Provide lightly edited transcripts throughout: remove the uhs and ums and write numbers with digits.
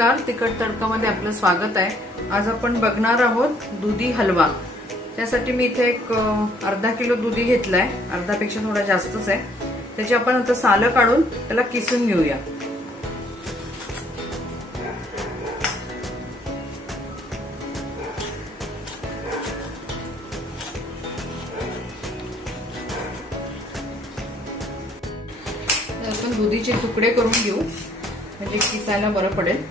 नमस्कार, तिखट तडकामध्ये आपलं स्वागत आहे। आज आपण बघणार आहोत दुधी हलवा। त्यासाठी मी इथे एक अर्धा किलो दुधी घेतलाय, अर्धापेक्षा थोडा जास्तच आहे। त्याची आपण आता सालं काढून त्याला किसून घेऊया। आपण दुधीचे तुकडे करून घेऊ, म्हणजे किसायला बरं पडेल।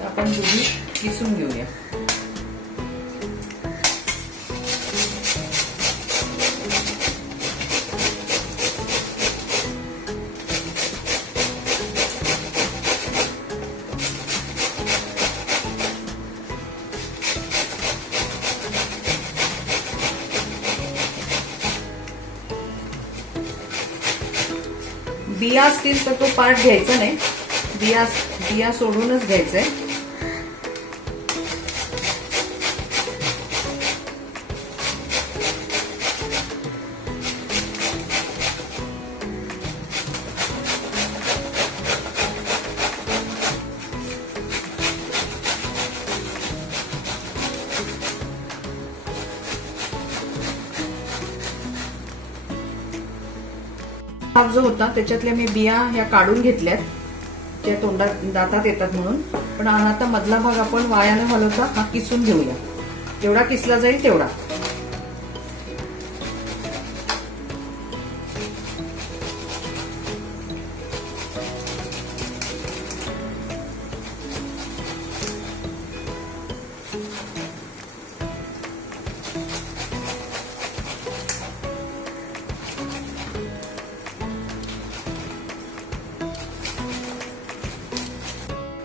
आपण दुधी किसून घेऊया। बिया असतील तर तो पार्ट घ्यायचा नाही, बिया सोडूनच घ्यायचंय। भाग जो होता त्याच्यातल्या मी बिया ह्या काढून घेतल्यात, त्या तोंडात दातात येतात म्हणून। पण आता मधला भाग आपण वाया न घालवता हा किसून घेऊया, जेवढा किसला जाईल तेवढा।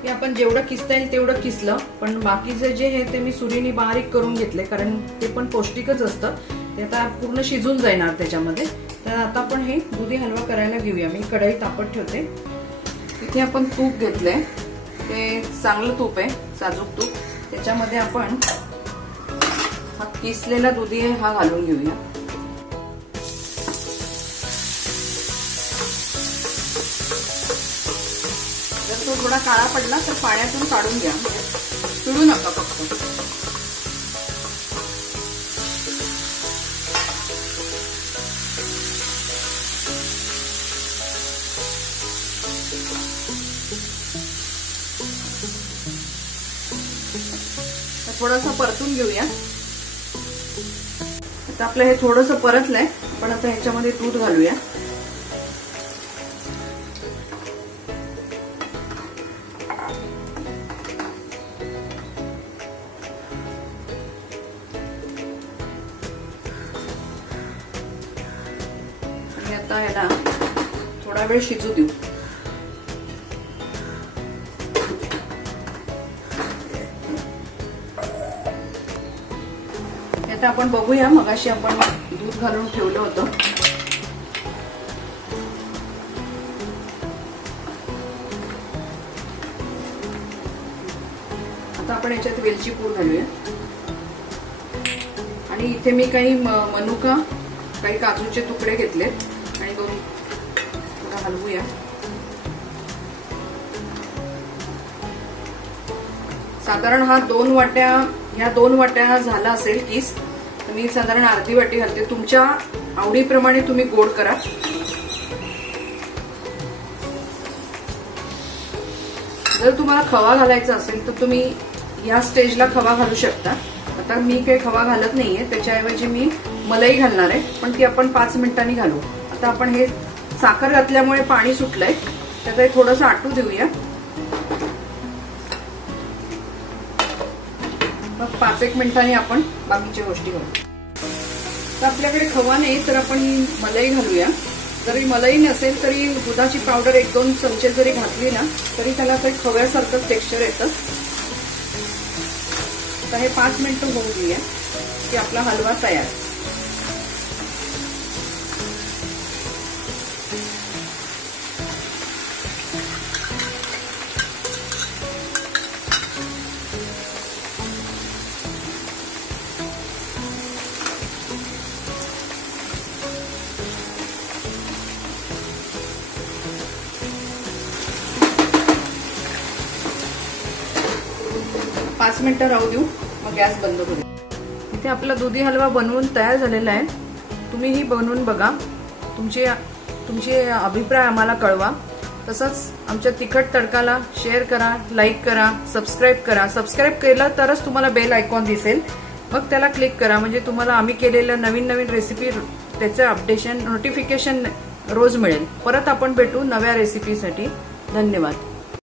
आपण जेवढं किसता येईल तेवढं किसलं, पण बाकीचे जे आहे ते मी सुरीने बारीक करून घेतले, कारण ते पण पौष्टिकच असतं। ते आता पूर्ण शिजून जाणार त्याच्यामध्ये। तर आता आपण हे दुधी हलवा करायला घेऊया। मी कढई तापत ठेवते। इथे आपण तूप घेतलंय, ते चांगलं तूप आहे, साजूक तूप। त्याच्यामध्ये आपण हा किसलेला दुधी आहे हा घालून घेऊया। जर तो थोडा काळा पडला तर पाण्यातून काढून घ्या, पिळू नका फक्त। थोडंसं परतून घेऊया। आता आपलं हे थोडंसं परतलंय, आपण आता ह्याच्यामध्ये दूध घालूया। आता याला थोडा वेळ शिजू देऊ। आता आपण बघूया, मगाशी आपण दूध घालून ठेवलं होतं। आता आपण याच्यात वेलची पूड घालूया, आणि इथे मी काही मनुका, काही काजूचे तुकडे घेतलेत आणि दोन थोडा हलवूया। साधारण हा 2 वाट्या, ह्या 2 वाट्या झाला असेल किस, तर मी साधारण अर्धी वाटी घालते। तुमच्या आवडीप्रमाणे तुम्ही गोड करा। जर तुम्हाला खवा घालायचा असेल तर तुम्ही या स्टेजला खवा घालू शकता। आता मी काही खवा घालत नाहीये, त्याच्याऐवजी मी मलाई घालणार आहे, पण ती आपण 5 मिनिटांनी घालू। आता आपण हे साखर घातल्यामुळे पाणी सुटलंय, त्यात हे थोडंसं आटू देऊया। मग 5-1 मिनिटांनी आपण बाकीच्या गोष्टी घालू। तर आपल्याकडे खवा नाही तर आपण ही मलाई घालूया। जरी मलाई नसेल तरी दुधाची पावडर 1-2 चमचे जरी घातली ना तरी त्याला काही खव्यासारखं टेक्स्चर येतं। आता हे 5 मिनिटं होऊ देऊया की आपला हलवा तयार। 5 मिनिटं राहू देऊ, मग गॅस बंद करू. इथे आपला दुधी हलवा बनवून तयार झालेला आहे. तुम्हीही बनवून बघा, तुमचे अभिप्राय आम्हाला कळवा. तसंच आमच्या तिखट तडकाला शेअर करा, लाईक करा, सबस्क्राईब करा. सबस्क्राईब केलं तरच तुम्हाला बेल आयकॉन दिसेल, मग त्याला क्लिक करा. म्हणजे तुम्हाला आम्ही केलेल्या नवीन नवीन रेसिपी त्याचं अपडेशन नोटिफिकेशन रोज मिळेल. परत आपण भेटू नव्या रेसिपीसाठी. धन्यवाद.